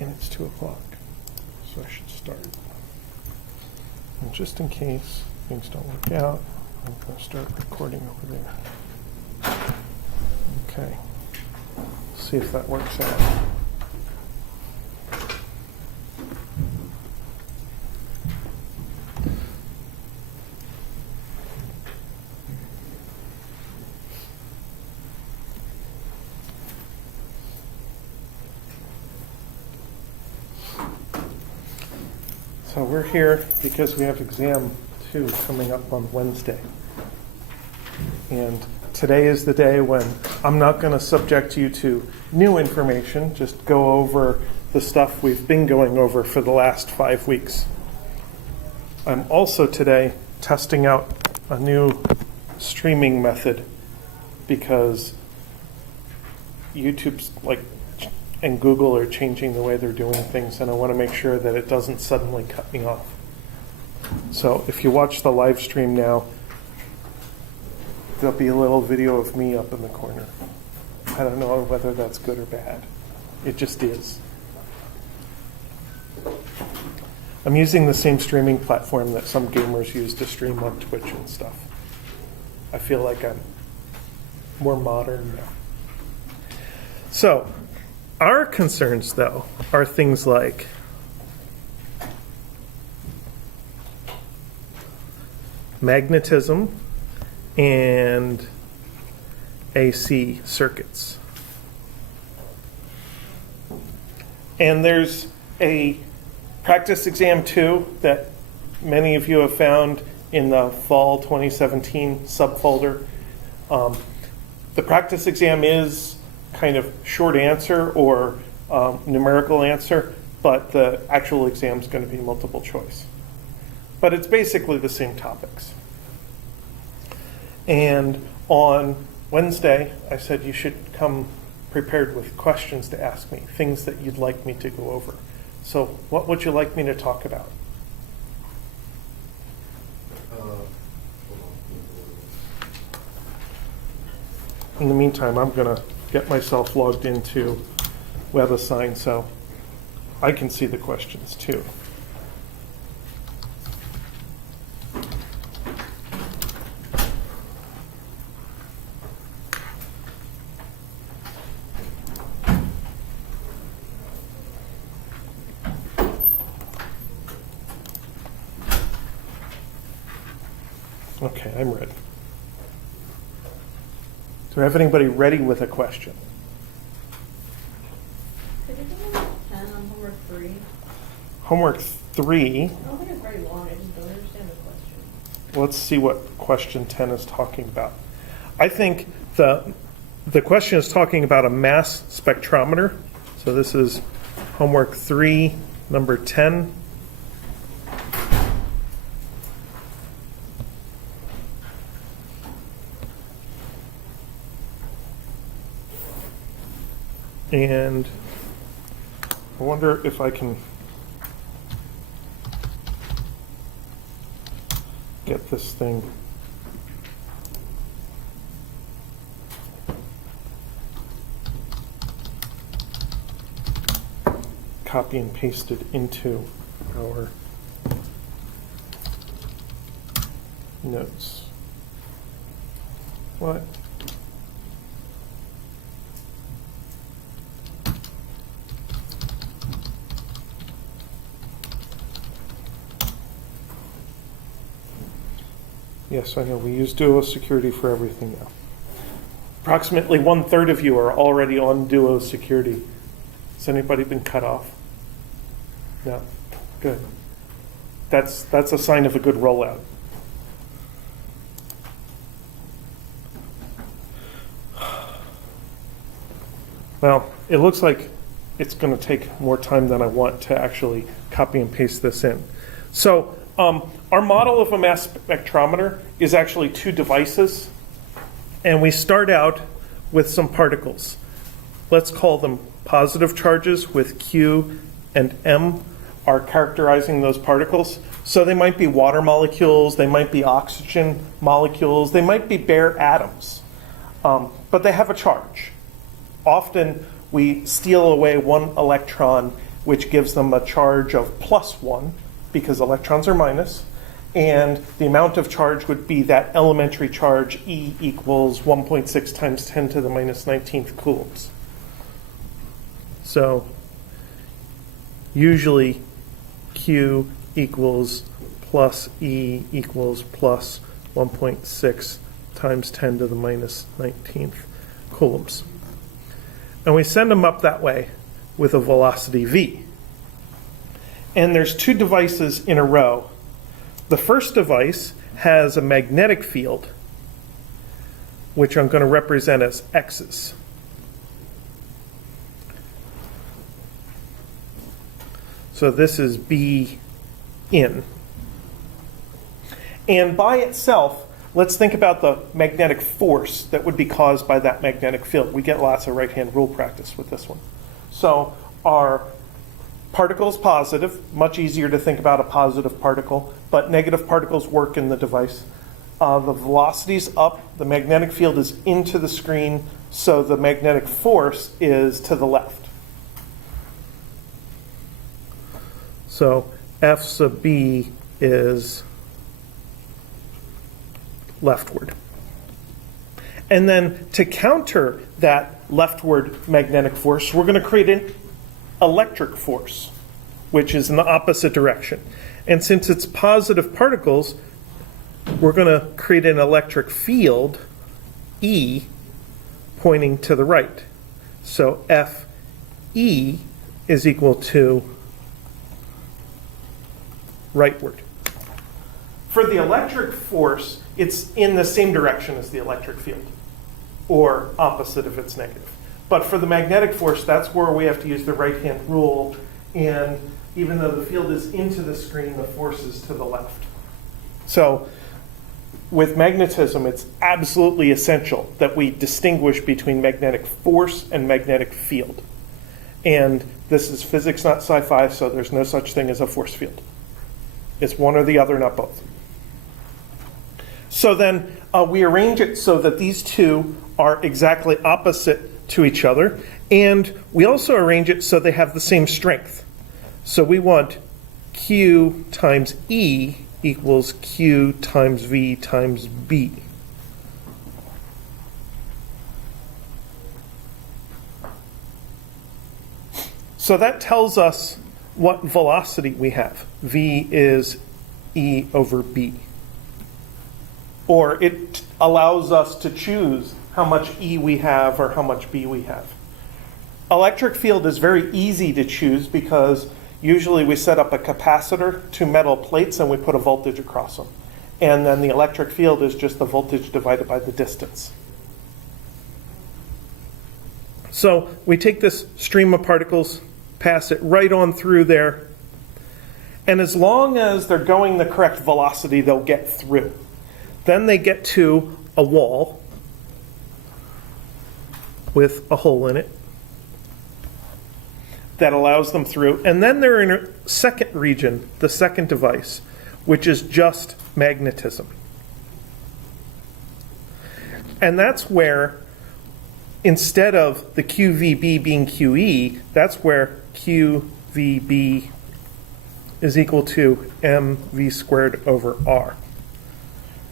And it's 2 o'clock, so I should start. And just in case things don't work out, I'm going to start recording over there. Okay. See if that works out. So we're here because we have exam 2 coming up on Wednesday. And today is the day when I'm not going to subject you to new information, just go over the stuff we've been going over for the last 5 weeks. I'm also today testing out a new streaming method because YouTube's and Google are changing the way they're doing things, and I want to make sure that it doesn't suddenly cut me off. So if you watch the live stream now, there'll be a little video of me up in the corner. I don't know whether that's good or bad. It just is. I'm using the same streaming platform that some gamers use to stream on Twitch and stuff. I feel like I'm more modern now. So, our concerns, though, are things like magnetism and AC circuits. And there's a practice exam 2 that many of you have found in the fall 2017 subfolder. The practice exam is kind of short answer or numerical answer, but the actual exam is going to be multiple choice. But it's basically the same topics. And on Wednesday, I said you should come prepared with questions to ask me, things that you'd like me to go over. So what would you like me to talk about? In the meantime, I'm going to get myself logged into WebAssign so I can see the questions too. Okay, I'm ready. Do I have anybody ready with a question? Could you give me 10 on homework 3? Homework 3. I don't think it's very long. I just don't understand the question. Let's see what question 10 is talking about. I think the question is talking about a mass spectrometer. So this is homework 3, number 10. And I wonder if I can get this thing copy and pasted into our notes. What? Yes, I know. We use Duo Security for everything now. Approximately 1/3 of you are already on Duo Security. Has anybody been cut off? No? Good. That's a sign of a good rollout. Well, it looks like it's going to take more time than I want to actually copy and paste this in. So, our model of a mass spectrometer is actually 2 devices, and we start out with some particles. Let's call them positive charges with Q and M are characterizing those particles. So they might be water molecules, they might be oxygen molecules, they might be bare atoms, but they have a charge. Often we steal away one electron which gives them a charge of +1 because electrons are minus, and the amount of charge would be that elementary charge E equals 1.6 times 10 to the minus 19th coulombs. So usually Q equals plus E equals plus 1.6 times 10 to the minus 19th coulombs. And we send them up that way with a velocity v. And there's two devices in a row. The first device has a magnetic field, which I'm going to represent as x's. So this is B in. And by itself, let's think about the magnetic force that would be caused by that magnetic field. We get lots of right-hand rule practice with this one. So our particle is positive, much easier to think about a positive particle, but negative particles work in the device. The velocity's up, the magnetic field is into the screen, so the magnetic force is to the left. So F sub B is leftward. And then to counter that leftward magnetic force, we're going to create an electric force, which is in the opposite direction. And since it's positive particles, we're going to create an electric field, E, pointing to the right. So FE is equal to rightward. For the electric force, it's in the same direction as the electric field, or opposite if it's negative. But for the magnetic force, that's where we have to use the right-hand rule, and even though the field is into the screen, the force is to the left. So with magnetism, it's absolutely essential that we distinguish between magnetic force and magnetic field. And this is physics, not sci-fi, so there's no such thing as a force field. It's one or the other, not both. So then we arrange it so that these two are exactly opposite to each other, and we also arrange it so they have the same strength. So we want Q times E equals Q times V times B. So that tells us what velocity we have. V is E over B. Or it allows us to choose how much E we have or how much B we have. Electric field is very easy to choose because usually we set up a capacitor, two metal plates, and we put a voltage across them. And then the electric field is just the voltage divided by the distance. So we take this stream of particles, pass it right on through there, and as long as they're going the correct velocity, they'll get through. Then they get to a wall with a hole in it that allows them through. And then they're in a second region, the second device, which is just magnetism. And that's where, instead of the QVB being QE, that's where QVB is equal to mv squared over r.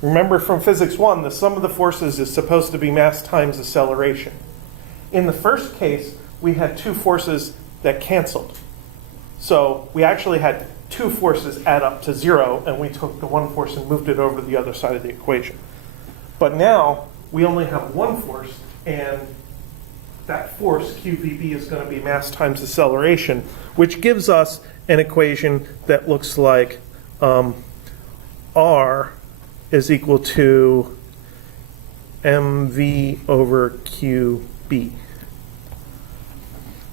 Remember from physics 1, the sum of the forces is supposed to be mass times acceleration. In the first case, we had two forces that canceled. So we actually had two forces add up to 0, and we took the one force and moved it over the other side of the equation. But now we only have one force, and that force, QVB, is going to be mass times acceleration, which gives us an equation that looks like R is equal to mv over qb.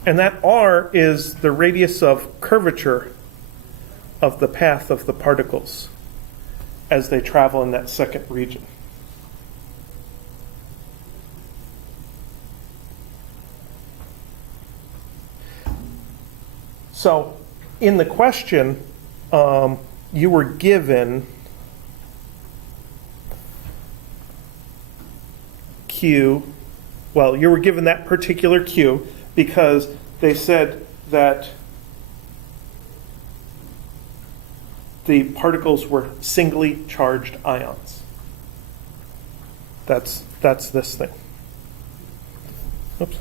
And that r is the radius of curvature of the path of the particles as they travel in that second region. So in the question, you were given Q, well, you were given that particular Q because they said that the particles were singly charged ions. That's this thing. Oops.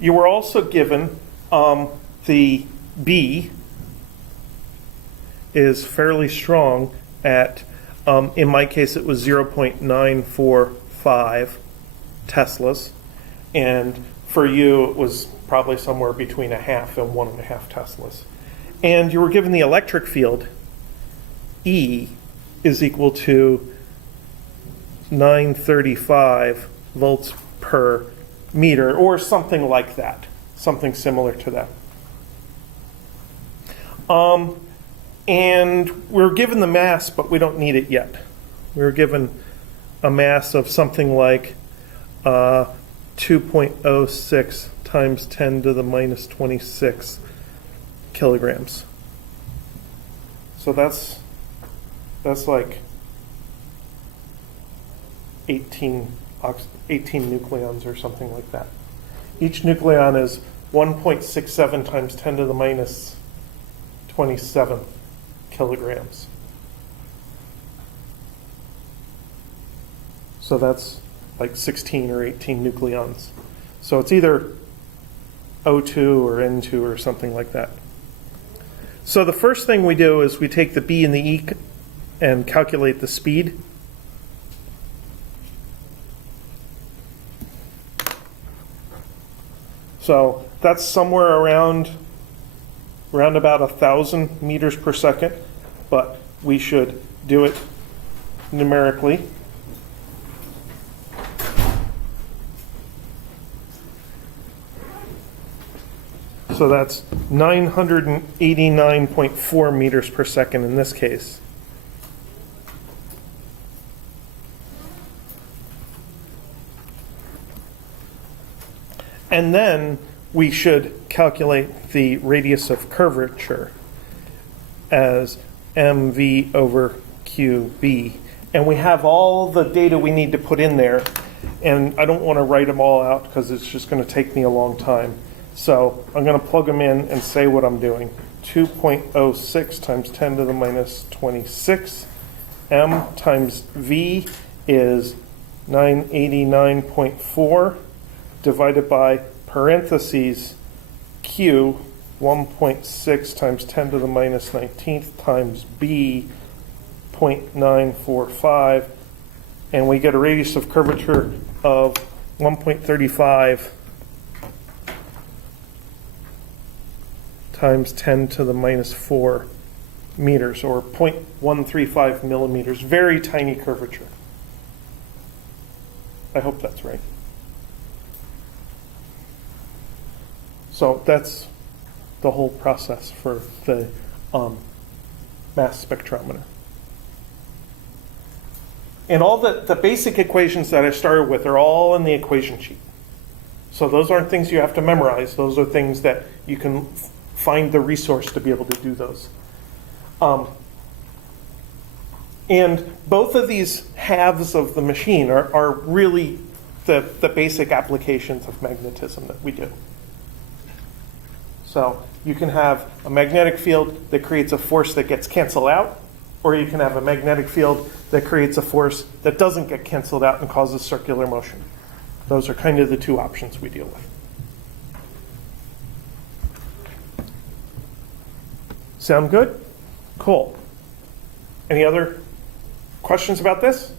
You were also given the B is fairly strong at, in my case, it was 0.945 Teslas. And for you, it was probably somewhere between 0.5 and 1.5 Teslas. And you were given the electric field, E, is equal to 935 volts per meter, or something like that, something similar to that. And we're given the mass, but we don't need it yet. We were given a mass of something like 2.06 times 10 to the minus 26 kilograms. So that's like 18 nucleons or something like that. Each nucleon is 1.67 times 10 to the minus 27 kilograms. So that's like 16 or 18 nucleons. So it's either O2 or N2 or something like that. So the first thing we do is we take the B and the E and calculate the speed. So that's somewhere around about 1,000 meters per second, but we should do it numerically. So that's 989.4 meters per second in this case. And then we should calculate the radius of curvature as mv over qb. And we have all the data we need to put in there. And I don't want to write them all out because it's just going to take me a long time. So I'm going to plug them in and say what I'm doing. 2.06 times 10 to the minus 26. M times V is 989.4 divided by parentheses Q, 1.6 times 10 to the minus 19th times B, 0.945. And we get a radius of curvature of 1.35 times 10 to the minus 4 meters, or 0.135 millimeters. Very tiny curvature. I hope that's right. So that's the whole process for the mass spectrometer. And all the basic equations that I started with are all in the equation sheet. So those aren't things you have to memorize. Those are things that you can find the resource to be able to do those. And both of these halves of the machine are really the basic applications of magnetism that we do. So you can have a magnetic field that creates a force that gets canceled out, or you can have a magnetic field that creates a force that doesn't get canceled out and causes circular motion. Those are kind of the two options we deal with. Sound good? Cool. Any other questions about this?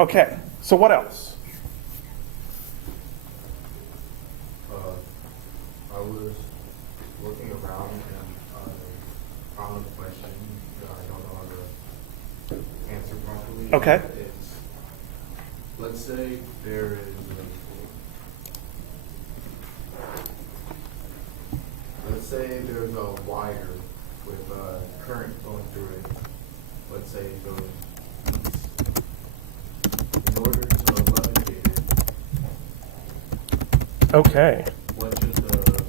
Okay, so what else? I was looking around and I found a question that I don't know how to answer properly. Okay. It's, let's say there is let's say there's a wire with a current going through it. Let's say it goes east. In order to levitate it, Okay. what should the magnetic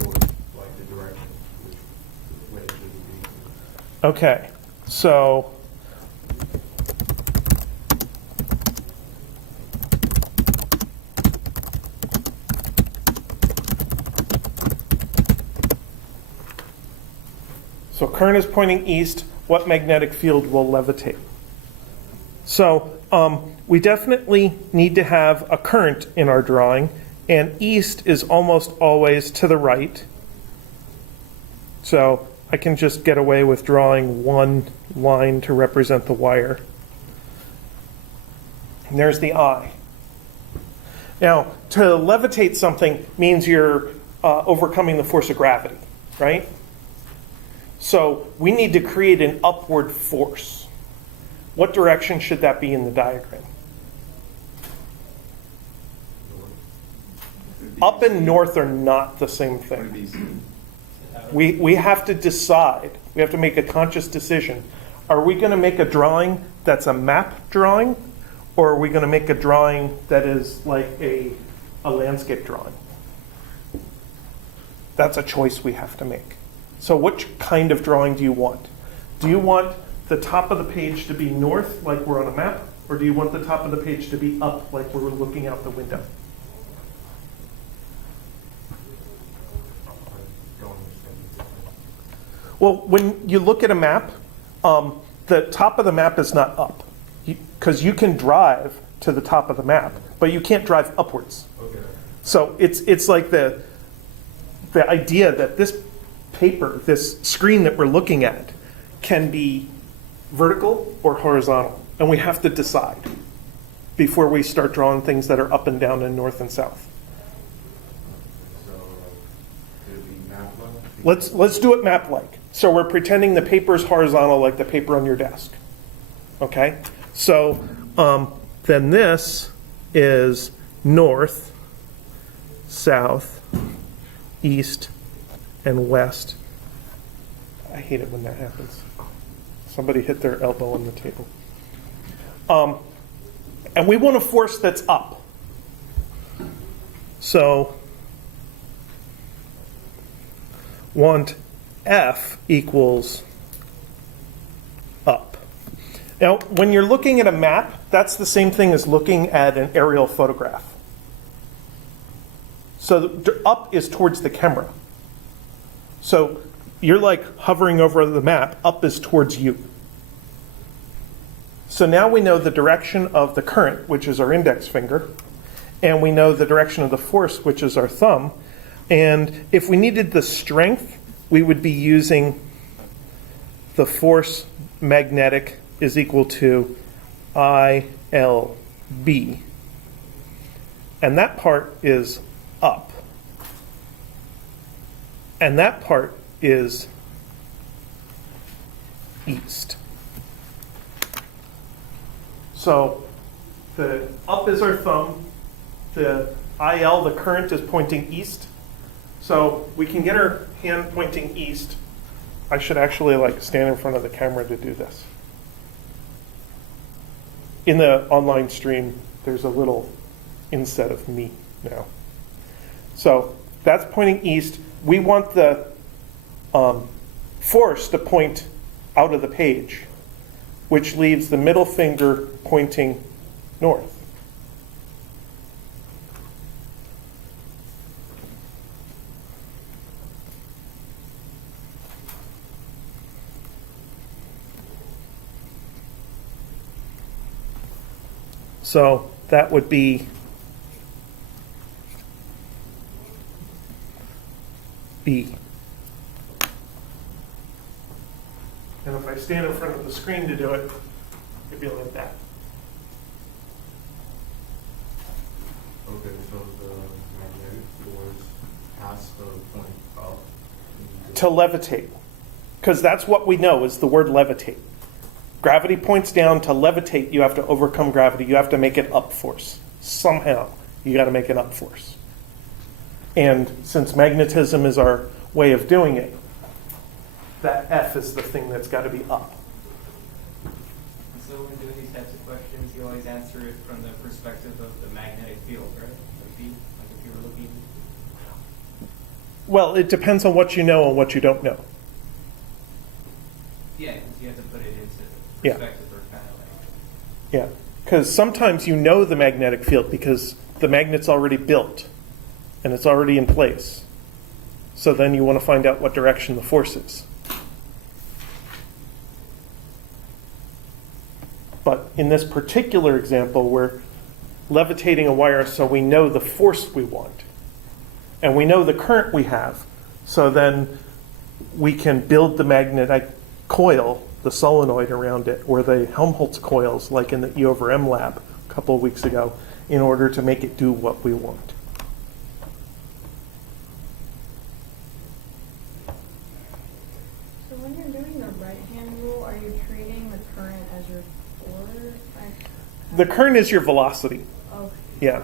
force, like the direction, which way should it Okay, so current is pointing east. What magnetic field will levitate? So we definitely need to have a current in our drawing, and east is almost always to the right. So I can just get away with drawing one line to represent the wire. And there's the eye. Now, to levitate something means you're overcoming the force of gravity, right? So we need to create an upward force. What direction should that be in the diagram? Up and north are not the same thing. We have to decide. We have to make a conscious decision. Are we going to make a drawing that's a map drawing, or are we going to make a drawing that is like a landscape drawing? That's a choice we have to make. So which kind of drawing do you want? Do you want the top of the page to be north, like we're on a map, or do you want the top of the page to be up, like we're looking out the window? Well, when you look at a map, the top of the map is not up, because you can drive to the top of the map, but you can't drive upwards. Okay. So it's like the idea that this paper, this screen that we're looking at, can be vertical or horizontal, and we have to decide before we start drawing things that are up and down and north and south. So, could it be map-like? Let's do it map-like. So we're pretending the paper is horizontal, like the paper on your desk. Okay? So then this is north, south, east, and west. I hate it when that happens. Somebody hit their elbow on the table. And we want a force that's up. So want F equals up. Now, when you're looking at a map, that's the same thing as looking at an aerial photograph. So up is towards the camera. So you're like hovering over the map, up is towards you. So now we know the direction of the current, which is our index finger, and we know the direction of the force, which is our thumb. And if we needed the strength, we would be using the force magnetic is equal to ILB. And that part is up. And that part is east. So the up is our thumb. The IL, the current, is pointing east. So we can get our hand pointing east. I should actually like stand in front of the camera to do this. In the online stream, there's a little inset of me now. So that's pointing east. We want the force to point out of the page, which leaves the middle finger pointing north. So that would be B. And if I stand in front of the screen to do it, it'd be like that. Okay, so the magnetic force has to point up. To levitate, because that's what we know is the word levitate. Gravity points down. To levitate, you have to overcome gravity. You have to make it up force. Somehow, you got to make it up force. And since magnetism is our way of doing it, that F is the thing that's got to be up. So when doing these types of questions, you always answer it from the perspective of the magnetic field, right? Like if you were looking. Well, it depends on what you know and what you don't know. Yeah, Yeah. perspective are kind of like, Yeah, because sometimes you know the magnetic field because the magnet's already built and it's already in place. So then you want to find out what direction the force is. But in this particular example, we're levitating a wire so we know the force we want. And we know the current we have. So then we can build the magnetic coil, the solenoid around it, or the Helmholtz coils like in the E over M lab a couple of weeks ago, in order to make it do what we want. So when you're doing the right-hand rule, are you treating the current as your force? The current is your velocity. Okay. Yeah.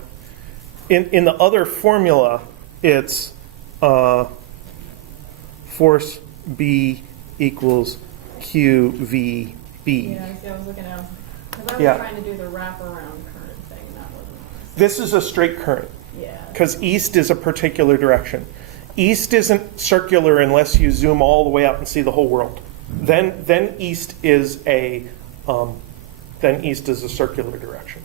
In the other formula, it's force B equals QVB. Yeah, see, I was looking at, because I was Yeah. trying to do the wraparound current thing, and that wasn't honest. This is a straight current Yeah. because east is a particular direction. East isn't circular unless you zoom all the way out and see the whole world. Then east is a circular direction.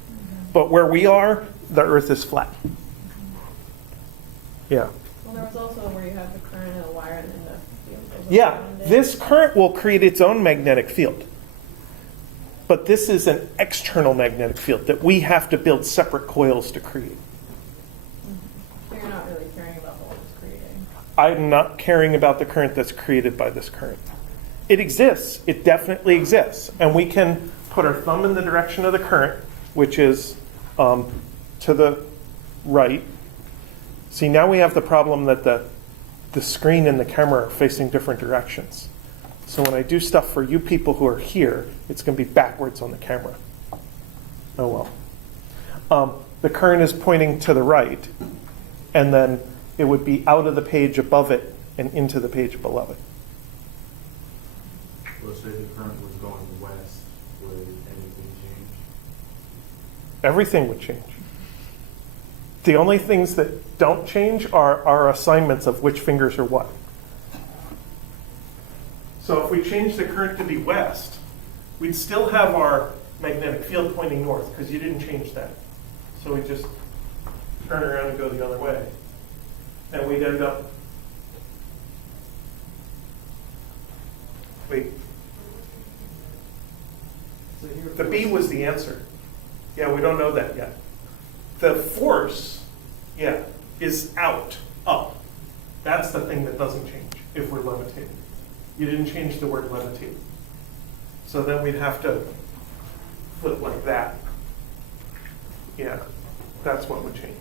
But where we are, the Earth is flat. Yeah. Well, there was also where you have the current in a wire and then the field goes Yeah, around it. this current will create its own magnetic field. But this is an external magnetic field that we have to build separate coils to create. So you're not really caring about what it's creating. I'm not caring about the current that's created by this current. It exists. It definitely exists. And we can put our thumb in the direction of the current, which is to the right. See, now we have the problem that the screen and the camera are facing different directions. So when I do stuff for you people who are here, it's going to be backwards on the camera. Oh well. The current is pointing to the right, and then it would be out of the page above it and into the page below it. Let's say the current was going west, would anything change? Everything would change. The only things that don't change are our assignments of which fingers are what. So if we change the current to be west, we'd still have our magnetic field pointing north because you didn't change that. So we just turn around and go the other way. And we'd end up, wait, So here the B was the answer. Yeah, we don't know that yet. The force, yeah, is out, up. That's the thing that doesn't change if we're levitating. You didn't change the word levitate. So then we'd have to flip like that. Yeah, that's what would change.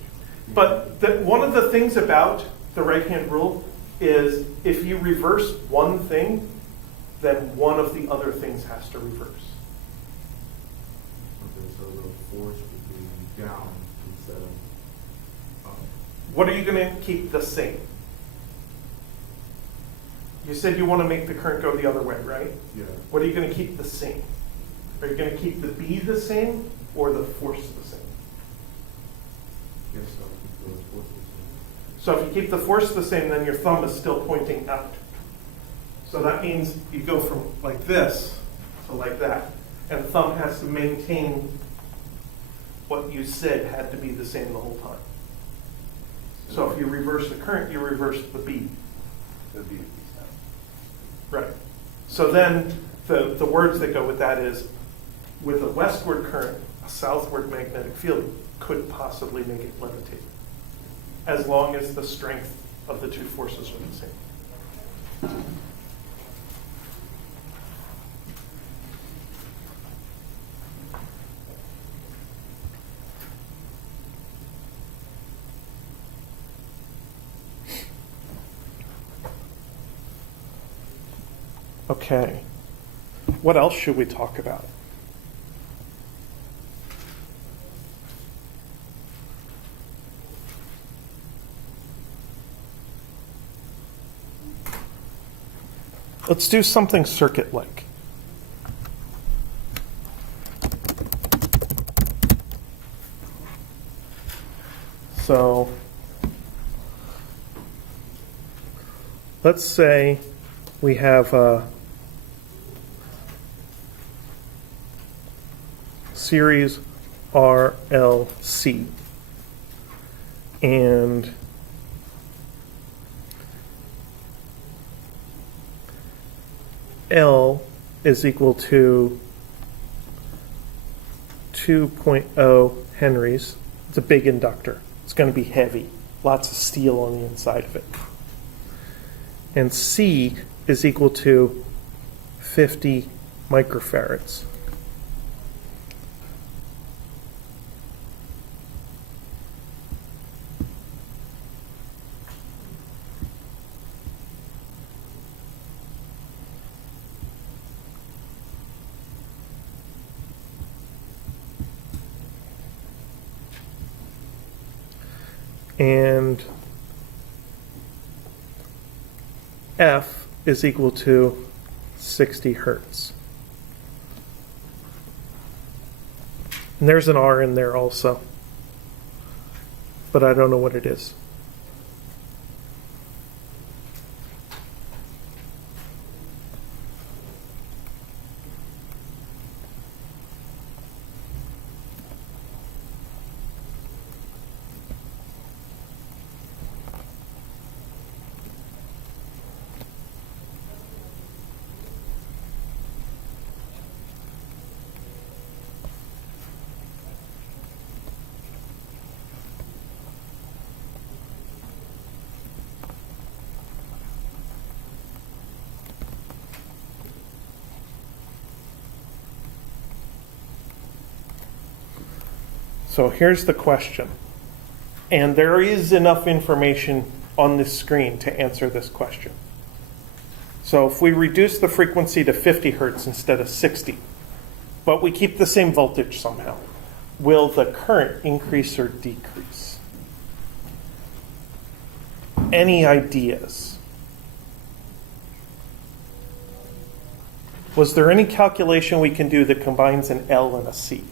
But one of the things about the right-hand rule is if you reverse one thing, then one of the other things has to reverse. Okay, so the force would be down instead of up. What are you going to keep the same? You said you want to make the current go the other way, right? Yeah. What are you going to keep the same? Are you going to keep the B the same or the force the same? Yes, so the force is the So if you keep the force the same, then your thumb is still pointing out. So that means you go from like this to like that. And the thumb has to maintain what you said had to be the same the whole time. So if you reverse the current, you reverse the B. The B. Right. So then the words that go with that is, with a westward current, a southward magnetic field could possibly make it levitate, as long as the strength of the two forces are the same. Okay. What else should we talk about? Let's do something circuit-like. So let's say we have series RLC. And L is equal to 2.0 henries. It's a big inductor. It's going to be heavy. Lots of steel on the inside of it. And C is equal to 50 microfarads. And F is equal to 60 hertz. And there's an R in there also, but I don't know what it is. So here's the question, and there is enough information on this screen to answer this question. So if we reduce the frequency to 50 hertz instead of 60, but we keep the same voltage somehow, will the current increase or decrease? Any ideas? Was there any calculation we can do that combines an L and a C?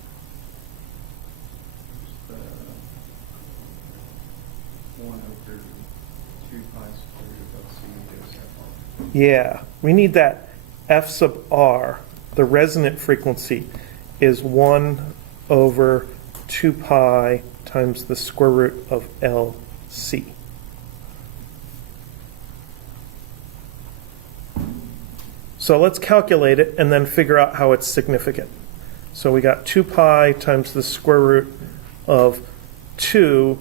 Yeah, we need that F sub R, the resonant frequency, is 1 over 2 pi times the square root of LC. So let's calculate it and then figure out how it's significant. So we got 2 pi times the square root of 2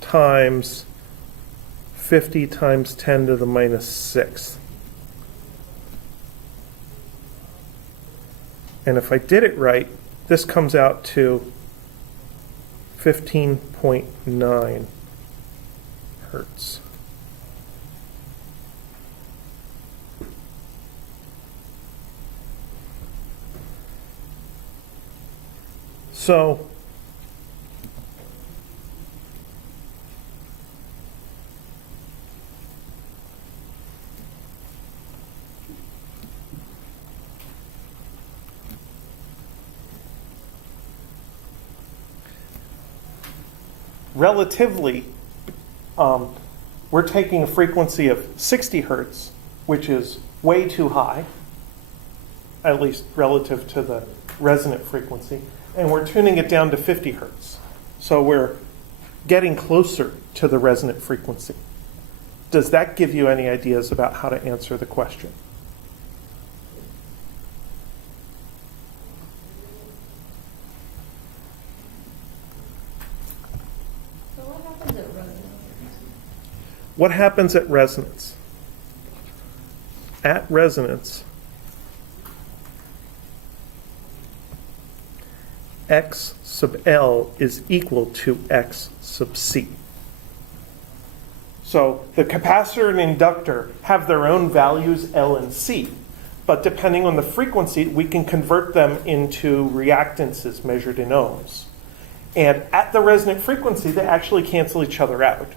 times 50 times 10 to the minus 6. And if I did it right, this comes out to 15.9 hertz. So relatively, we're taking a frequency of 60 hertz, which is way too high, at least relative to the resonant frequency, and we're tuning it down to 50 hertz. So we're getting closer to the resonant frequency. Does that give you any ideas about how to answer the question? What happens at resonance? At resonance, X sub L is equal to X sub C. So the capacitor and inductor have their own values, L and C, but depending on the frequency, we can convert them into reactances measured in ohms. And at the resonant frequency, they actually cancel each other out.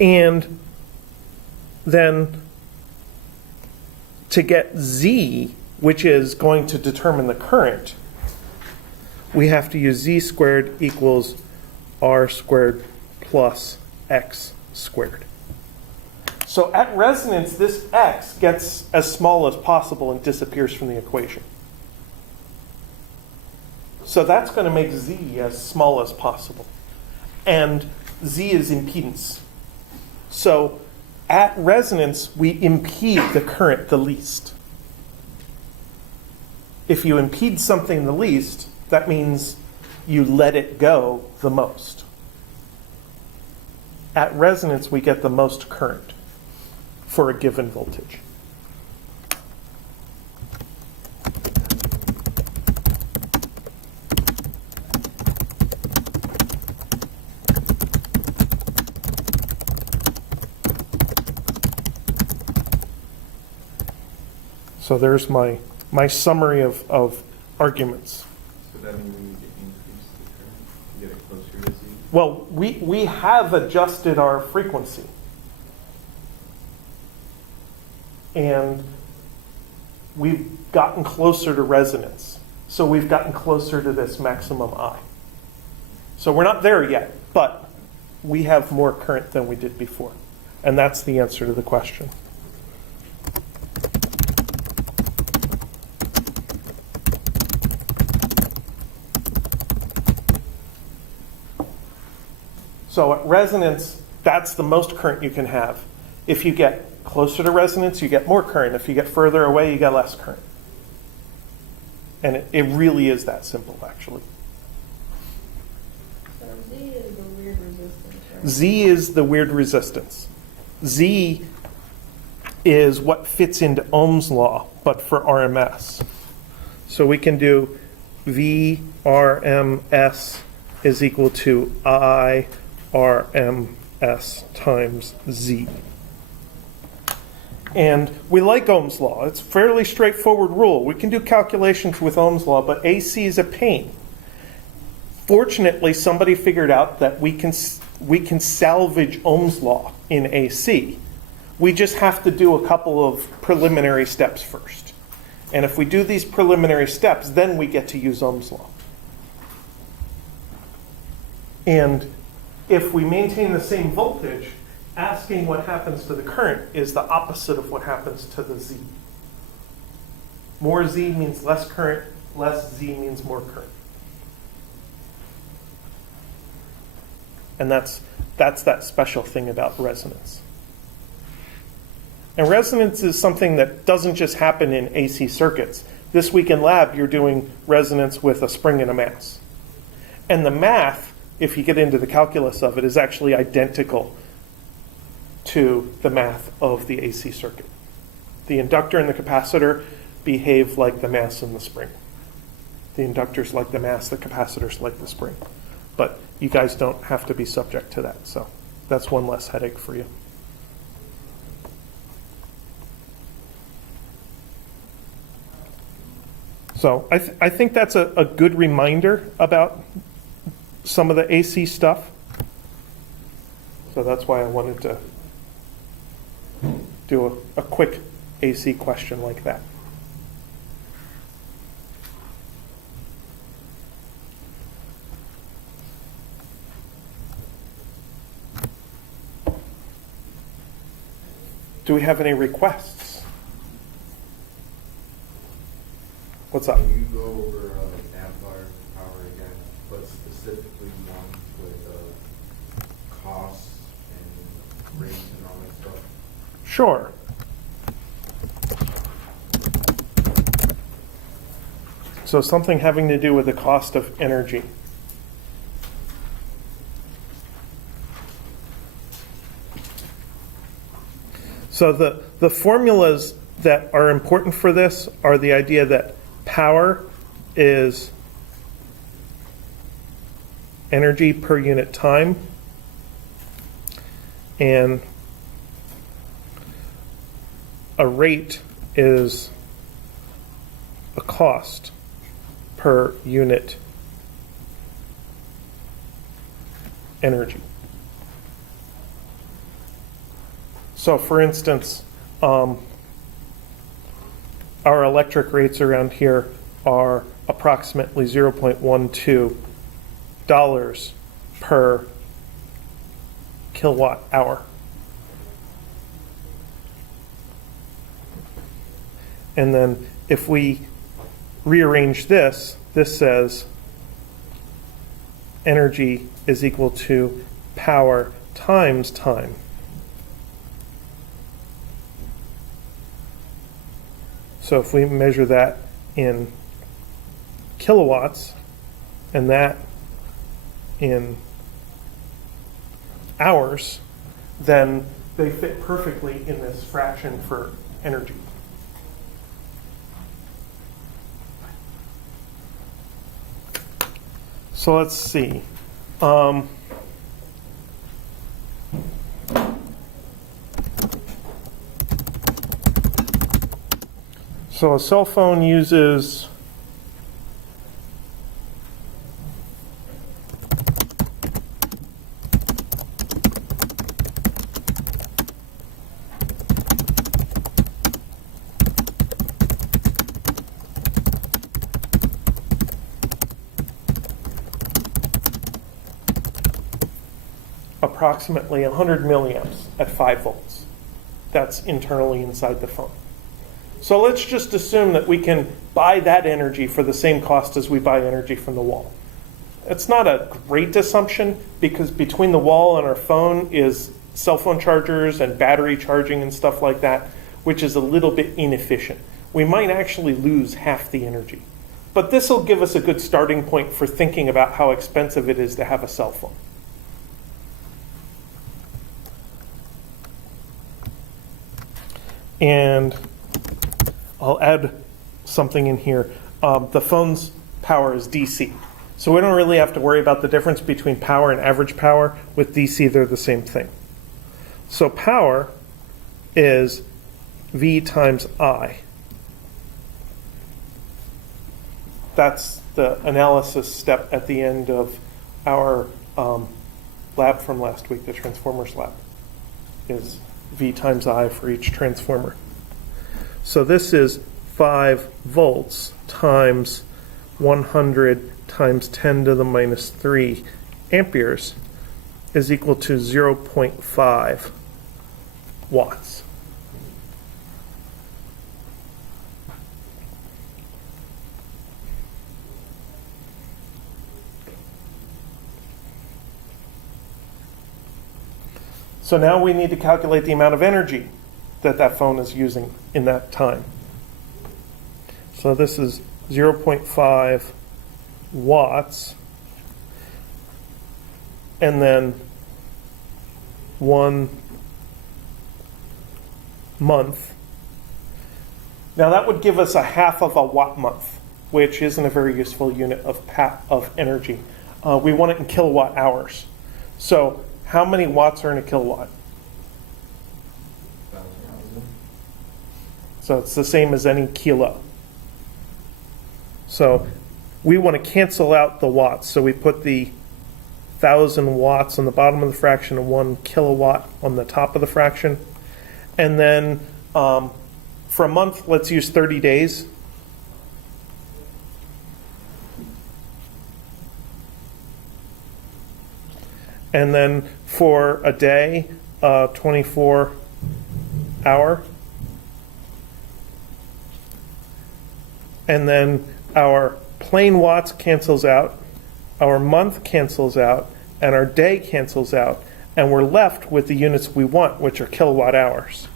And then to get Z, which is going to determine the current, we have to use Z squared equals R squared plus X squared. So at resonance, this X gets as small as possible and disappears from the equation. So that's going to make Z as small as possible. And Z is impedance. So at resonance, we impede the current the least. If you impede something the least, that means you let it go the most. At resonance, we get the most current for a given voltage. So there's my summary of arguments. So that means we need to increase the current to get it closer to Z? Well, we have adjusted our frequency. And we've gotten closer to resonance. So we've gotten closer to this maximum I. So we're not there yet, but we have more current than we did before. And that's the answer to the question. So at resonance, that's the most current you can have. If you get closer to resonance, you get more current. If you get further away, you get less current. And it really is that simple, actually. So Z is the weird resistance, right? Z is the weird resistance. Z is what fits into Ohm's law, but for RMS. So we can do V RMS is equal to I RMS times Z. And we like Ohm's law. It's a fairly straightforward rule. We can do calculations with Ohm's law, but AC is a pain. Fortunately, somebody figured out that we can salvage Ohm's law in AC. We just have to do a couple of preliminary steps first. And if we do these preliminary steps, then we get to use Ohm's law. And if we maintain the same voltage, asking what happens to the current is the opposite of what happens to the Z. More Z means less current, less Z means more current. And that's that special thing about resonance. And resonance is something that doesn't just happen in AC circuits. This week in lab, you're doing resonance with a spring and a mass. And the math, if you get into the calculus of it, is actually identical to the math of the AC circuit. The inductor and the capacitor behave like the mass and the spring. The inductor's like the mass, the capacitor's like the spring. But you guys don't have to be subject to that, so that's one less headache for you. So I think that's a good reminder about some of the AC stuff. So that's why I wanted to do a quick AC question like that. Do we have any requests? What's up? Can you go over amplifier power again, but specifically one with costs and rates and all that stuff? Sure. So something having to do with the cost of energy. So the formulas that are important for this are the idea that power is energy per unit time, and a rate is a cost per unit energy. So for instance, our electric rates around here are approximately $0.12 per kilowatt hour. And then if we rearrange this, this says energy is equal to power times time. So if we measure that in kilowatts and that in hours, then they fit perfectly in this fraction for energy. So let's see. So a cell phone uses approximately 100 milliamps at 5 volts. That's internally inside the phone. So let's just assume that we can buy that energy for the same cost as we buy energy from the wall. It's not a great assumption because between the wall and our phone is cell phone chargers and battery charging and stuff like that, which is a little bit inefficient. We might actually lose half the energy. But this will give us a good starting point for thinking about how expensive it is to have a cell phone. And I'll add something in here. The phone's power is DC. So we don't really have to worry about the difference between power and average power. With DC, they're the same thing. So power is V times I. That's the analysis step at the end of our lab from last week, the Transformers lab, is V times I for each transformer. So this is 5 volts times 100 times 10 to the minus 3 amperes is equal to 0.5 watts. So now we need to calculate the amount of energy that that phone is using in that time. So this is 0.5 watts, and then 1 month. Now that would give us a half of a watt month, which isn't a very useful unit of energy. We want it in kilowatt hours. So how many watts are in a kilowatt? 1,000. So it's the same as any kilo. So we want to cancel out the watts. So we put the 1,000 watts on the bottom of the fraction and 1 kilowatt on the top of the fraction. And then for a month, let's use 30 days. And then for a day, 24 hour. And then our plain watts cancels out, our month cancels out, and our day cancels out, and we're left with the units we want, which are kilowatt hours.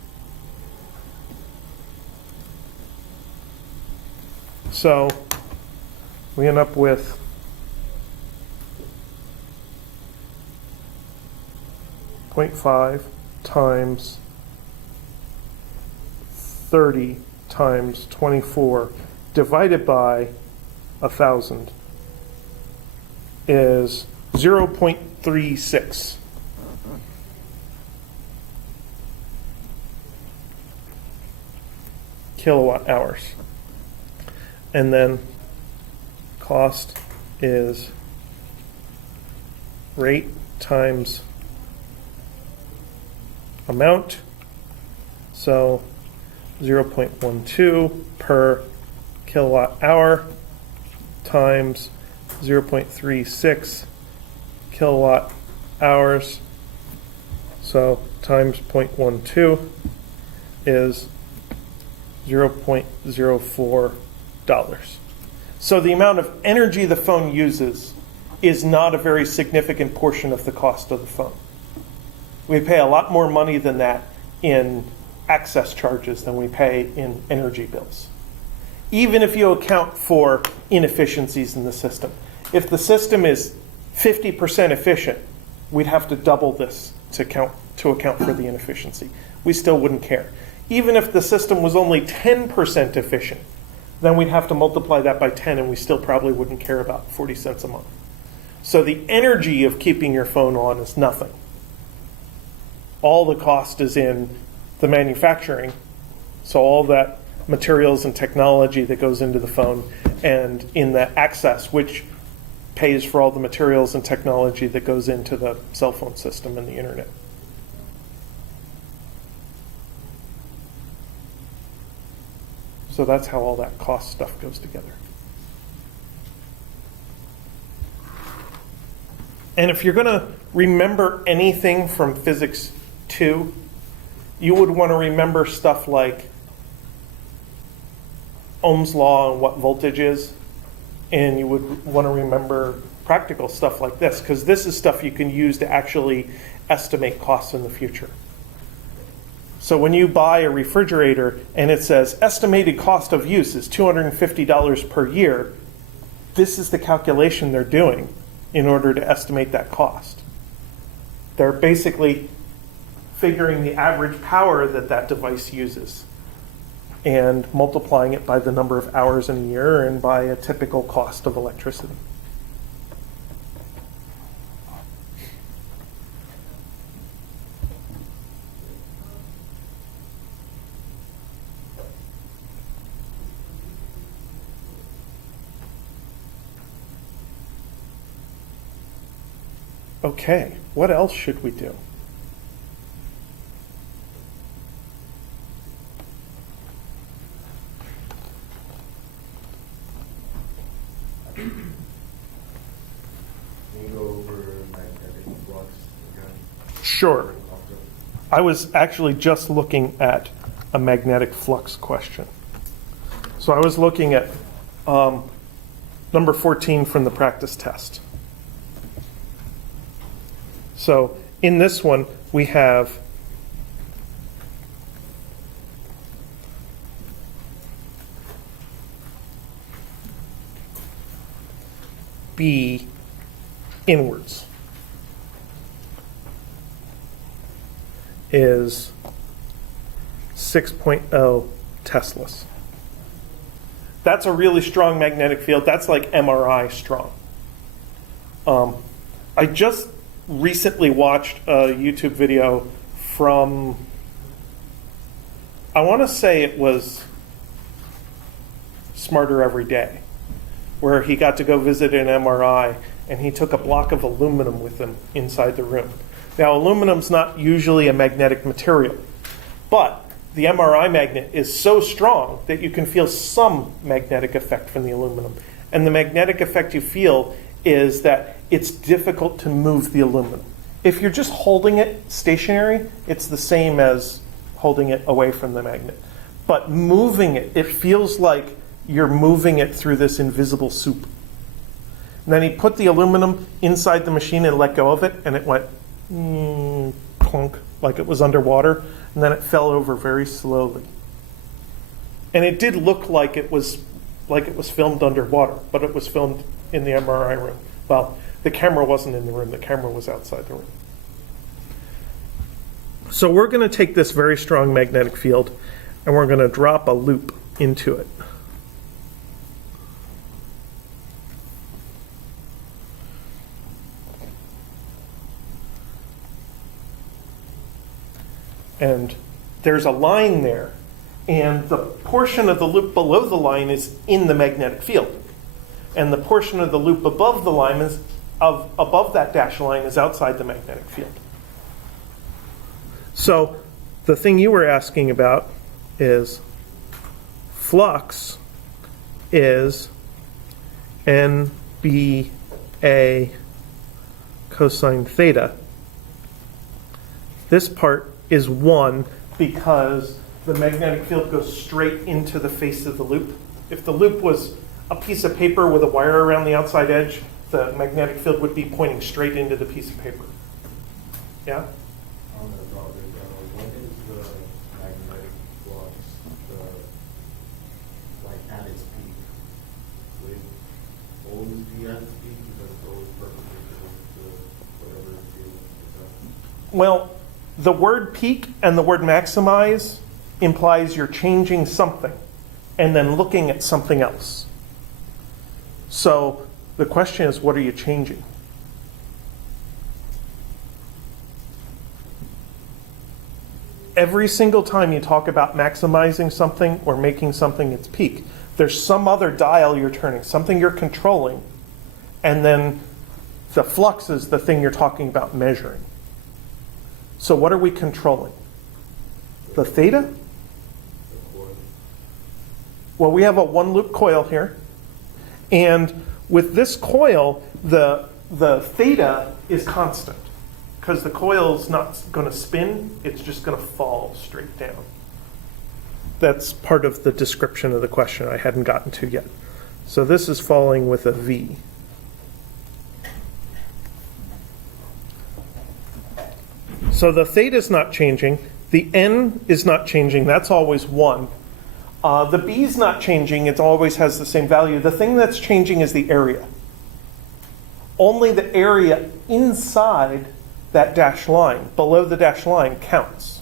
So we end up with .5 times 30 times 24 divided by 1,000 is 0.36. Kilowatt hours. And then cost is rate times amount. So 0.12 per kilowatt hour times 0.36 kilowatt hours. So times 0.12 is $0.04. So the amount of energy the phone uses is not a very significant portion of the cost of the phone. We pay a lot more money than that in access charges than we pay in energy bills. Even if you account for inefficiencies in the system. If the system is 50% efficient, we'd have to double this to account for the inefficiency. We still wouldn't care. Even if the system was only 10% efficient, then we'd have to multiply that by 10 and we still probably wouldn't care about 40 cents a month. So the energy of keeping your phone on is nothing. All the cost is in the manufacturing, so all that materials and technology that goes into the phone, and in the access, which pays for all the materials and technology that goes into the cell phone system and the internet. So that's how all that cost stuff goes together. And if you're going to remember anything from Physics 2, you would want to remember stuff like Ohm's law and what voltage is. And you would want to remember practical stuff like this, because this is stuff you can use to actually estimate costs in the future. So when you buy a refrigerator and it says estimated cost of use is $250 per year, this is the calculation they're doing in order to estimate that cost. They're basically figuring the average power that that device uses and multiplying it by the number of hours in a year and by a typical cost of electricity. Okay, what else should we do? Can you go over magnetic flux again? Sure. I was actually just looking at a magnetic flux question. So I was looking at number 14 from the practice test. So in this one, we have B inwards is 6.0 Teslas. That's a really strong magnetic field. That's like MRI strong. I just recently watched a YouTube video from, I want to say it was Smarter Every Day, where he got to go visit an MRI and he took a block of aluminum with him inside the room. Now, aluminum's not usually a magnetic material, but the MRI magnet is so strong that you can feel some magnetic effect from the aluminum. And the magnetic effect you feel is that it's difficult to move the aluminum. If you're just holding it stationary, it's the same as holding it away from the magnet. But moving it, it feels like you're moving it through this invisible soup. And then he put the aluminum inside the machine and let go of it, and it went clunk, like it was underwater, and then it fell over very slowly. And it did look like it was filmed underwater, but it was filmed in the MRI room. Well, the camera wasn't in the room, the camera was outside the room. So we're going to take this very strong magnetic field and we're going to drop a loop into it. And there's a line there, and the portion of the loop below the line is in the magnetic field. And the portion of the loop above the line is above that dashed line is outside the magnetic field. So the thing you were asking about is flux is NBA cosine theta. This part is 1 because the magnetic field goes straight into the face of the loop. If the loop was a piece of paper with a wire around the outside edge, the magnetic field would be pointing straight into the piece of paper. Yeah? On the drawing, when is the magnetic flux, like at its peak? Would it always be at its peak because it's always perpendicular to whatever field it's at? Well, the word peak and the word maximize implies you're changing something and then looking at something else. So the question is, what are you changing? Every single time you talk about maximizing something or making something its peak, there's some other dial you're turning, something you're controlling, and then the flux is the thing you're talking about measuring. So what are we controlling? The theta? Well, we have a one-loop coil here, and with this coil, the theta is constant because the coil's not going to spin, it's just going to fall straight down. That's part of the description of the question I hadn't gotten to yet. So this is falling with a V. So the theta is not changing. The N is not changing. That's always 1. The B is not changing. It always has the same value. The thing that's changing is the area. Only the area inside that dashed line, below the dashed line, counts.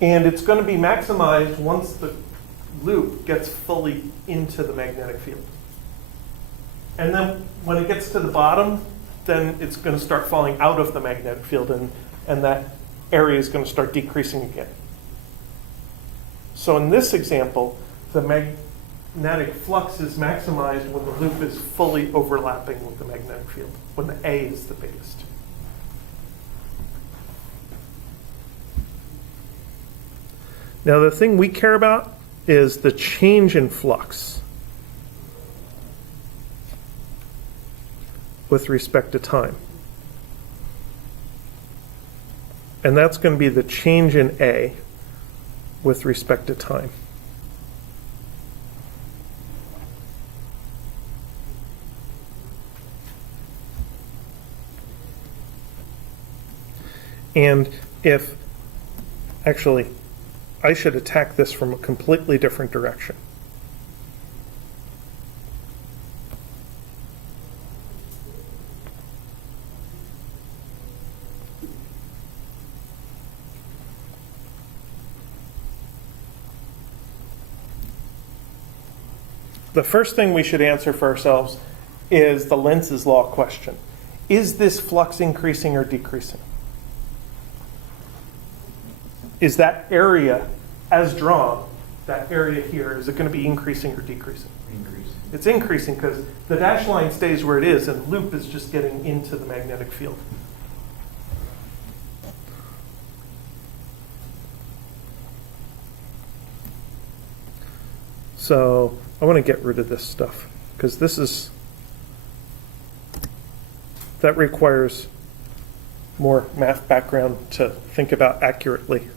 And it's going to be maximized once the loop gets fully into the magnetic field. And then when it gets to the bottom, then it's going to start falling out of the magnetic field, and that area is going to start decreasing again. So in this example, the magnetic flux is maximized when the loop is fully overlapping with the magnetic field, when the A is the biggest. Now the thing we care about is the change in flux with respect to time. And that's going to be the change in A with respect to time. And if, actually, I should attack this from a completely different direction. The first thing we should answer for ourselves is the Lenz's law question. Is this flux increasing or decreasing? Is that area as drawn, that area here, is it going to be increasing or decreasing? Increase. It's increasing because the dashed line stays where it is and the loop is just getting into the magnetic field. So I want to get rid of this stuff because that requires more math background to think about accurately.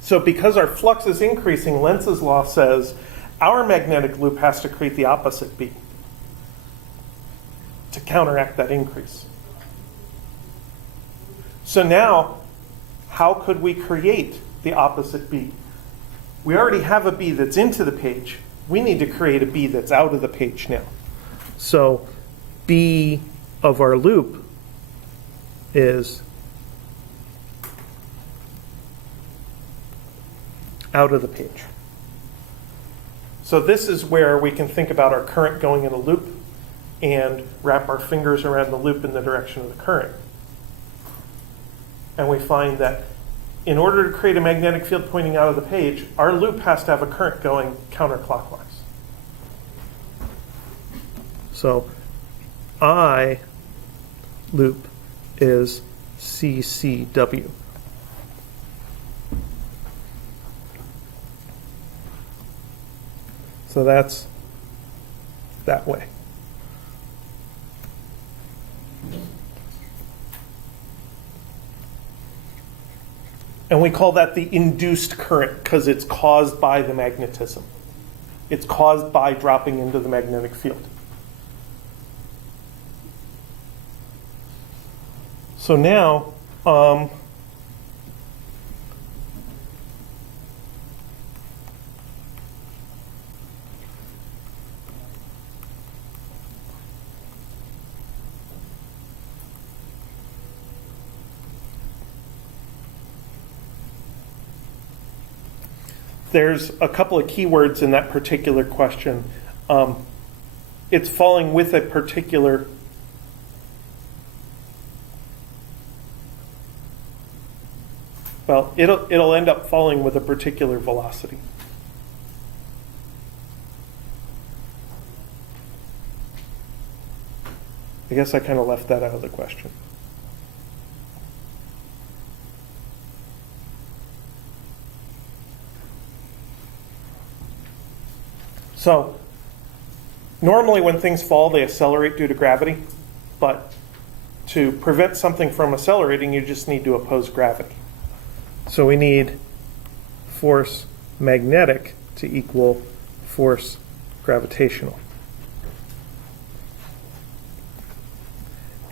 So because our flux is increasing, Lenz's law says our magnetic loop has to create the opposite B to counteract that increase. So now, how could we create the opposite B? We already have a B that's into the page. We need to create a B that's out of the page now. So B of our loop is out of the page. So this is where we can think about our current going in a loop and wrap our fingers around the loop in the direction of the current. And we find that in order to create a magnetic field pointing out of the page, our loop has to have a current going counterclockwise. So I loop is CCW. So that's that way. And we call that the induced current because it's caused by the magnetism. It's caused by dropping into the magnetic field. So now, there's a couple of keywords in that particular question. It's falling with a particular it'll end up falling with a particular velocity. I guess I kind of left that out of the question. So normally when things fall, they accelerate due to gravity, but to prevent something from accelerating, you just need to oppose gravity. So we need force magnetic to equal force gravitational.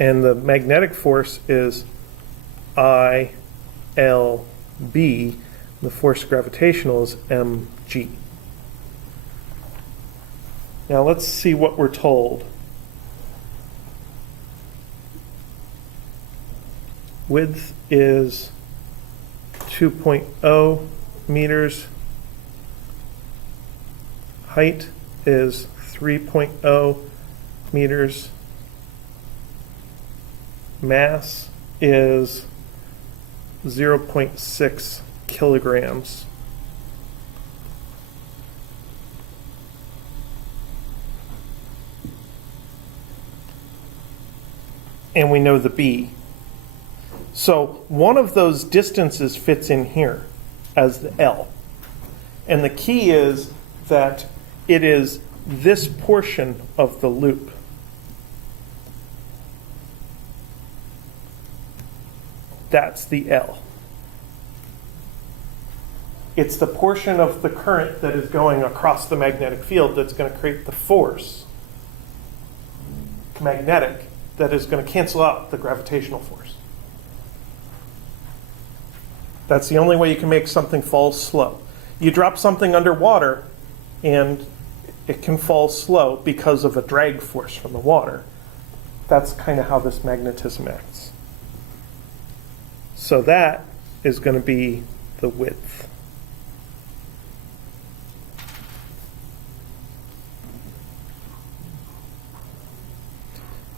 And the magnetic force is ILB. The force gravitational is mg. Now let's see what we're told. Width is 2.0 meters. Height is 3.0 meters. Mass is 0.6 kilograms. And we know the B. So one of those distances fits in here as the L. And the key is that it is this portion of the loop. That's the L. It's the portion of the current that is going across the magnetic field that's going to create the force, magnetic, that is going to cancel out the gravitational force. That's the only way you can make something fall slow. You drop something underwater and it can fall slow because of a drag force from the water. That's kind of how this magnetism acts. So that is going to be the width.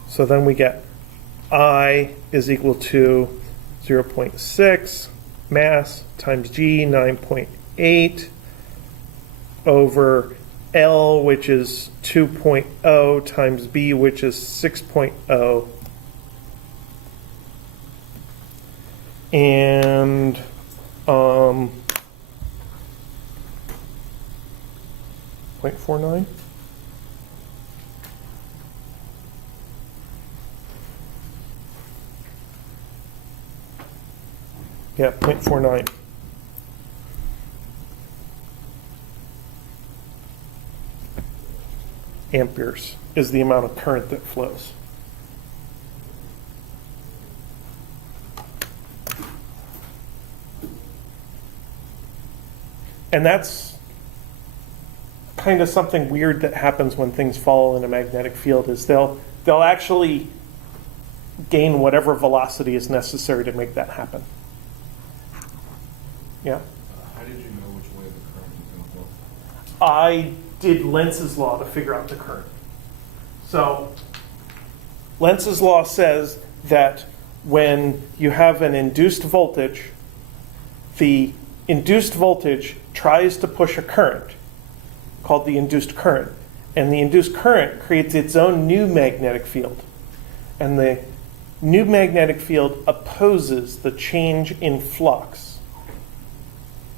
So then we get I is equal to 0.6 mass times G, 9.8 over L, which is 2.0 times B, which is 6.0. And 0.49. Yeah, 0.49. Amperes is the amount of current that flows. And that's kind of something weird that happens when things fall in a magnetic field is they'll actually gain whatever velocity is necessary to make that happen. Yeah. How did you know which way the current was going to flow? I did Lenz's law to figure out the current. So Lenz's law says that when you have an induced voltage, the induced voltage tries to push a current called the induced current. And the induced current creates its own new magnetic field. And the new magnetic field opposes the change in flux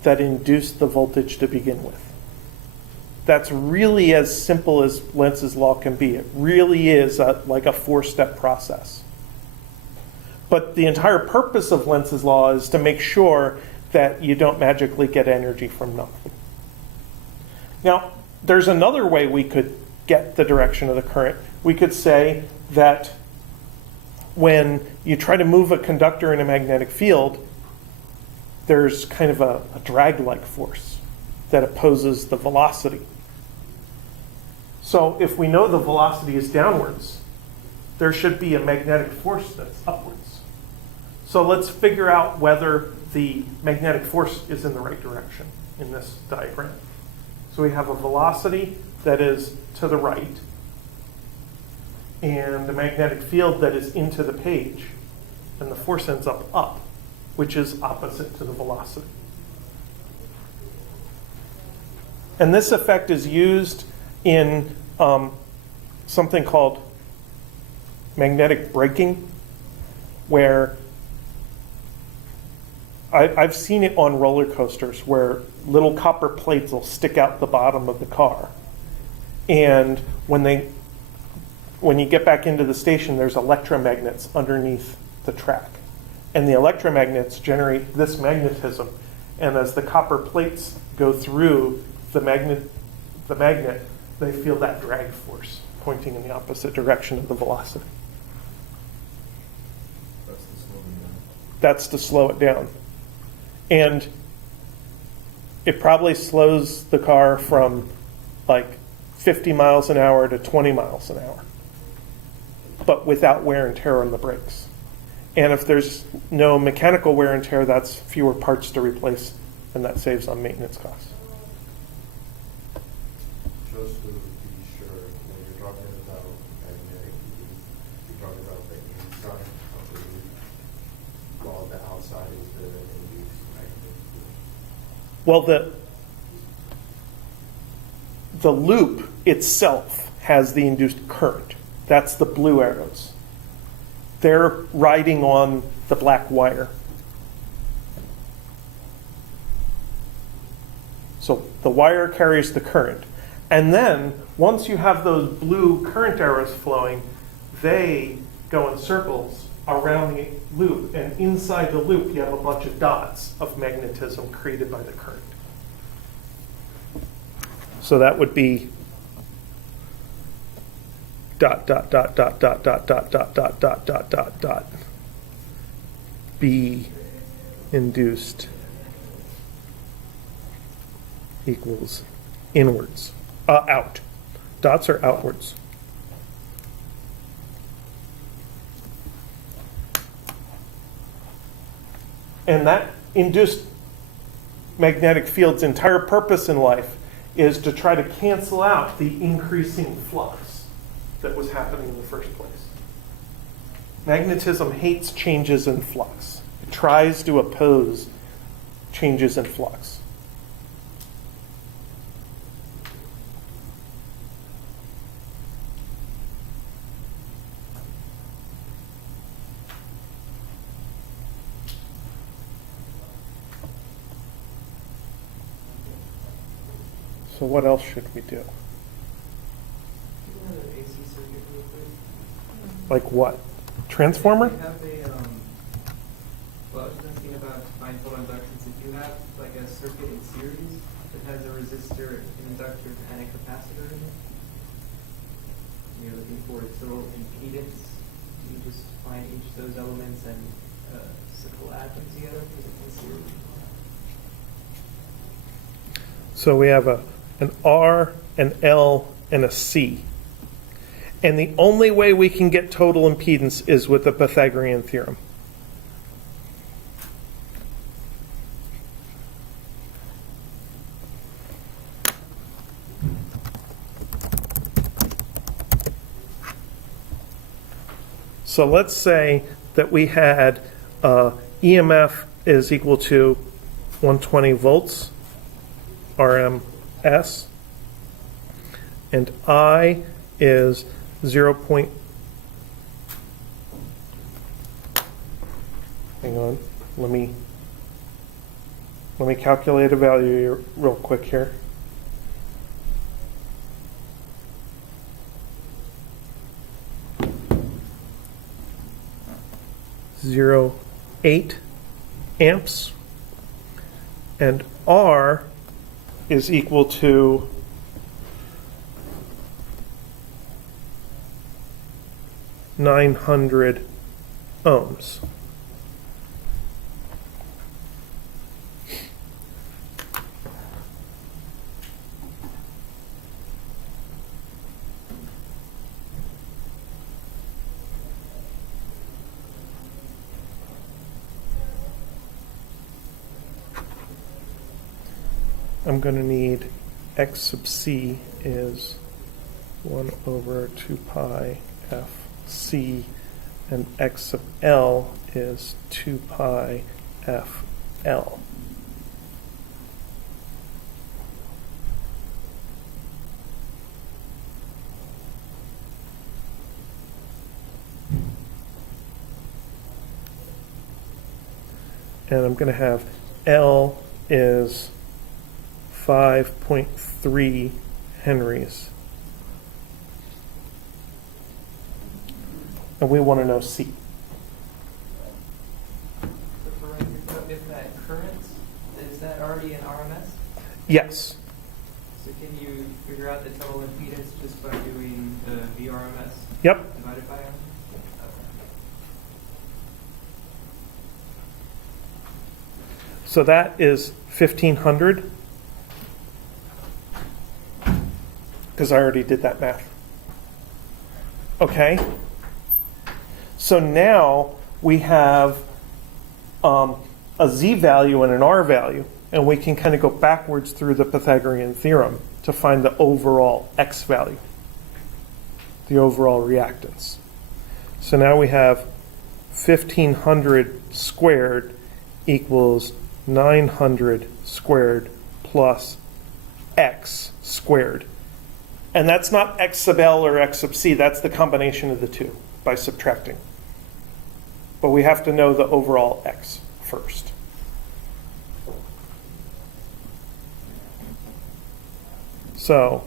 that induced the voltage to begin with. That's really as simple as Lenz's law can be. It really is like a four-step process. But the entire purpose of Lenz's law is to make sure that you don't magically get energy from nothing. Now, there's another way we could get the direction of the current. We could say that when you try to move a conductor in a magnetic field, there's kind of a drag-like force that opposes the velocity. So if we know the velocity is downwards, there should be a magnetic force that's upwards. So let's figure out whether the magnetic force is in the right direction in this diagram. So we have a velocity that is to the right and a magnetic field that is into the page, and the force ends up, which is opposite to the velocity. And this effect is used in something called magnetic braking, where I've seen it on roller coasters where little copper plates will stick out the bottom of the car. And when you get back into the station, there's electromagnets underneath the track. And the electromagnets generate this magnetism. And as the copper plates go through the magnet, they feel that drag force pointing in the opposite direction of the velocity. That's to slow it down. And it probably slows the car from like 50 miles an hour to 20 miles an hour, but without wear and tear on the brakes. And if there's no mechanical wear and tear, that's fewer parts to replace, and that saves on maintenance costs. Just to be sure, when you're talking about magnetic field, you're talking about the inside of the loop, while the outside is the induced magnetic field. Well, the loop itself has the induced current. That's the blue arrows. They're riding on the black wire. So the wire carries the current. And then, once you have those blue current arrows flowing, they go in circles around the loop. And inside the loop, you have a bunch of dots of magnetism created by the current. So that would be dot, dot, dot, dot, dot, dot, dot, dot, dot, dot, dot, dot, dot. B induced equals inwards, out. Dots are outwards. And that induced magnetic field's entire purpose in life is to try to cancel out the increasing flux that was happening in the first place. Magnetism hates changes in flux. It tries to oppose changes in flux. So what else should we do? Do you have an AC circuit real quick? Like what? Transformer? You have well, I was thinking about bipolar inductance. If you have like a circuit in series that has a resistor, an inductor, and a capacitor in it, and you're looking for total impedance, you just find each of those elements and simply add them together because it's in series. So we have an R, an L, and a C. And the only way we can get total impedance is with the Pythagorean theorem. So let's say that we had EMF is equal to 120 volts, RMS, and I is 0. Hang on, let me calculate a value real quick here. 0.08 amps. And R is equal to 900 ohms. I'm going to need X sub C is 1 over 2 pi f C, and X sub L is 2 pi f L. And I'm going to have L is 5.3 henries. And we want to know C. So for right here, if that current, is that already in RMS? Yes. So can you figure out the total impedance just by doing the VRMS Yep. divided by RMS? So that is 1,500. Because I already did that math. Okay. So now we have a Z value and an R value, and we can kind of go backwards through the Pythagorean theorem to find the overall X value, the overall reactance. So now we have 1,500 squared equals 900 squared plus X squared. And that's not X sub L or X sub C, that's the combination of the two by subtracting. But we have to know the overall X first. So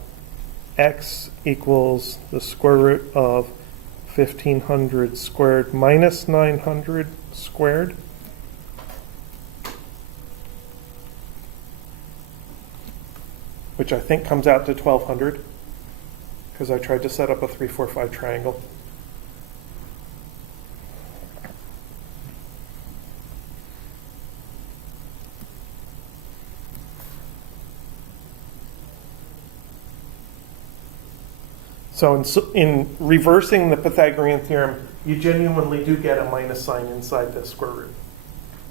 X equals the square root of 1,500 squared minus 900 squared. Which I think comes out to 1,200. Because I tried to set up a 3, 4, 5 triangle. So in reversing the Pythagorean theorem, you genuinely do get a minus sign inside the square root.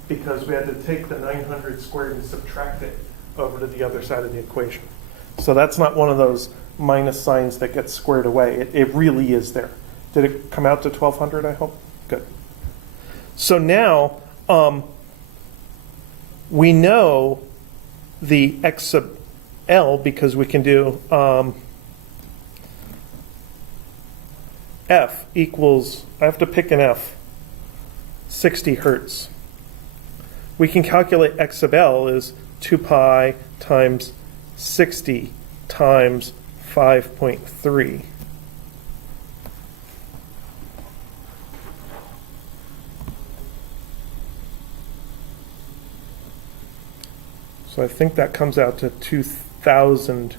Because we had to take the 900 squared and subtract it over to the other side of the equation. So that's not one of those minus signs that gets squared away. It really is there. Did it come out to 1,200, I hope? Good. So now we know the X sub L because we can do F equals, I have to pick an F, 60 hertz. We can calculate X sub L is 2 pi times 60 times 5.3. So I think that comes out to 2,000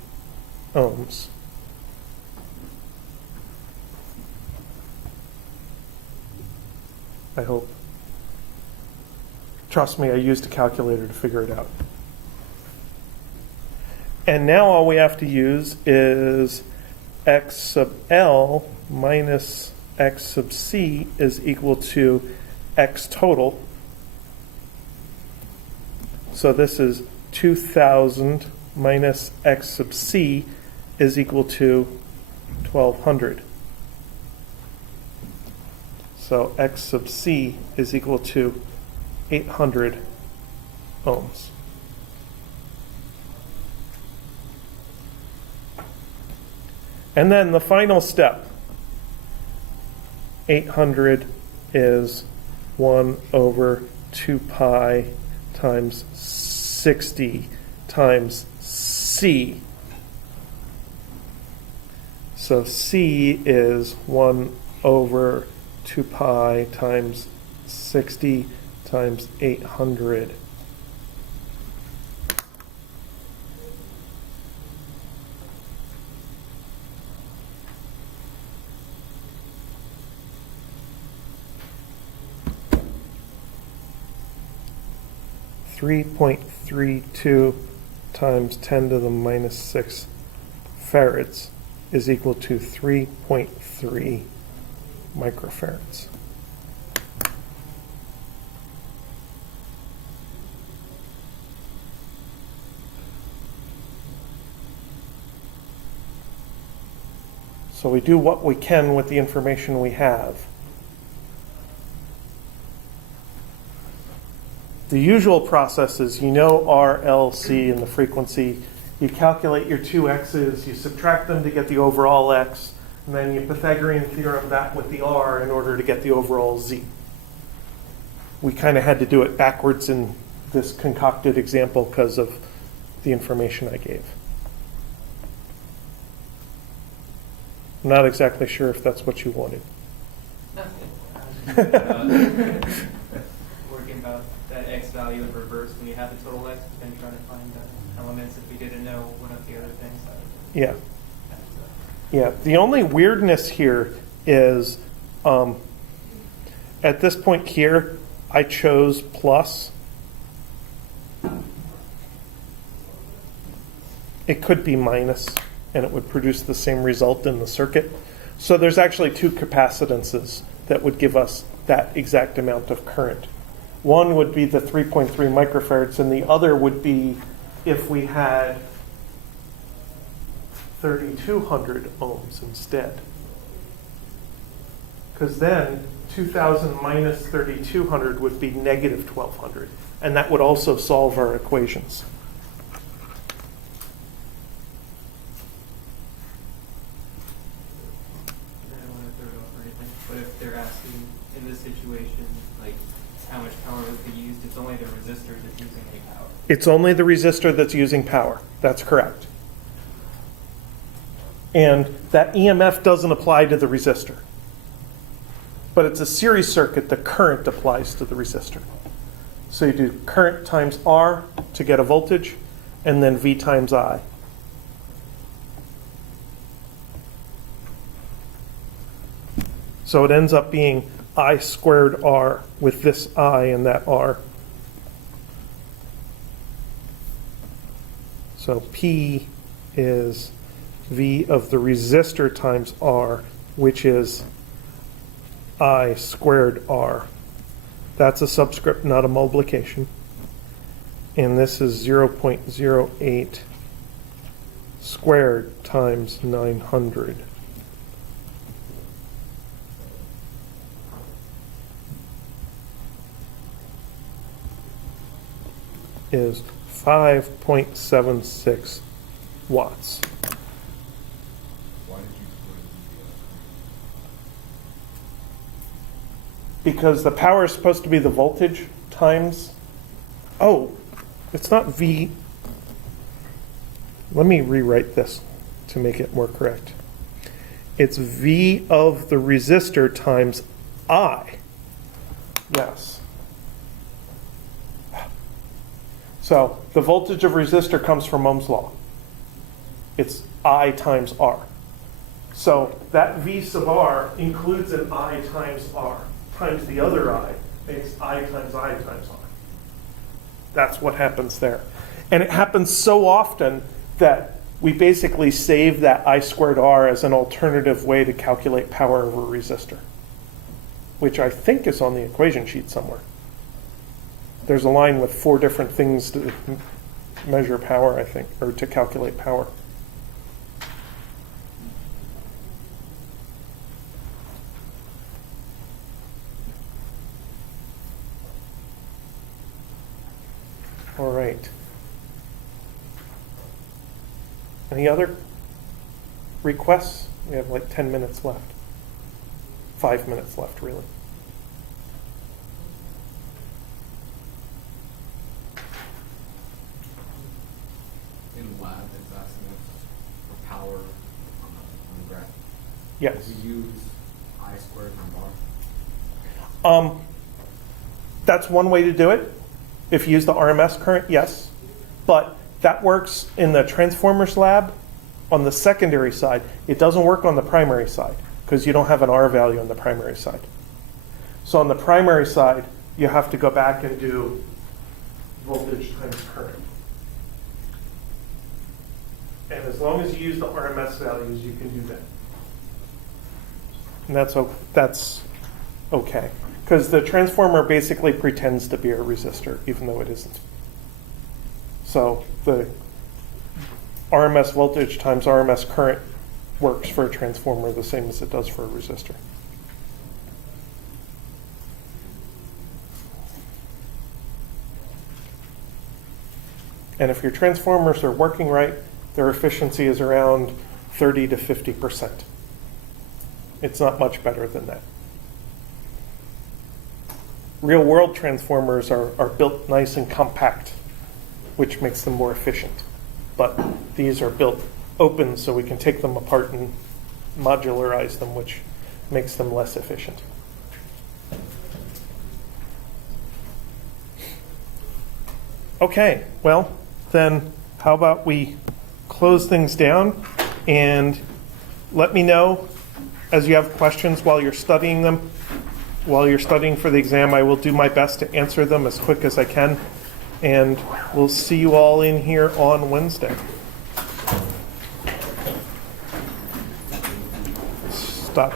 ohms. I hope. Trust me, I used a calculator to figure it out. And now all we have to use is X sub L minus X sub C is equal to X total. So this is 2,000 minus X sub C is equal to 1,200. So X sub C is equal to 800 ohms. And then the final step, 800 is 1 over 2 pi times 60 times C. So C is 1 over 2 pi times 60 times 800. .32 times 10 to the minus 6 farads is equal to 3.3 microfarads. So we do what we can with the information we have. The usual process is you know R, L, C, and the frequency. You calculate your two x's, you subtract them to get the overall x, and then you Pythagorean theorem that with the R in order to get the overall z. We kind of had to do it backwards in this concocted example because of the information I gave. I'm not exactly sure if that's what you wanted. Working about that x value in reverse when you have the total x, but then trying to find elements if we didn't know one of the other things. Yeah. Yeah. The only weirdness here is at this point here, I chose plus. It could be minus, and it would produce the same result in the circuit. So there's actually two capacitances that would give us that exact amount of current. One would be the 3.3 microfarads, and the other would be if we had 3,200 ohms instead. Because then 2,000 minus 3,200 would be negative 1,200, and that would also solve our equations. I don't want to throw it off or anything, but if they're asking in this situation, like how much power would be used, it's only the resistor that's using any power. It's only the resistor that's using power. That's correct. And that EMF doesn't apply to the resistor. But it's a series circuit, the current applies to the resistor. So you do current times R to get a voltage, and then V times I. So it ends up being I squared R with this I and that R. So P is V of the resistor times R, which is I squared R. That's a subscript, not a multiplication. And this is 0.08 squared times 900. Is 5.76 watts. Why did you put Because the power is supposed to be the voltage times, oh, it's not V. Let me rewrite this to make it more correct. It's V of the resistor times I. Yes. So the voltage of resistor comes from Ohm's law. It's I times R. So that V sub R includes an I times R times the other I makes I times R. That's what happens there. And it happens so often that we basically save that I squared R as an alternative way to calculate power over a resistor, which I think is on the equation sheet somewhere. There's a line with 4 different things to measure power, I think, or to calculate power. All right. Any other requests? We have like 10 minutes left. 5 minutes left, really. In the lab, it's asking us for power on the graph. Yes. We use I squared times R. That's one way to do it. If you use the RMS current, yes. But that works in the transformers lab on the secondary side. It doesn't work on the primary side because you don't have an R value on the primary side. So on the primary side, you have to go back and do voltage times current. And as long as you use the RMS values, you can do that. And that's okay. Because the transformer basically pretends to be a resistor, even though it isn't. So the RMS voltage times RMS current works for a transformer the same as it does for a resistor. And if your transformers are working right, their efficiency is around 30 to 50%. It's not much better than that. Real world transformers are built nice and compact, which makes them more efficient. But these are built open so we can take them apart and modularize them, which makes them less efficient. Okay, well, then how about we close things down and let me know as you have questions while you're studying them. While you're studying for the exam, I will do my best to answer them as quick as I can. And we'll see you all in here on Wednesday.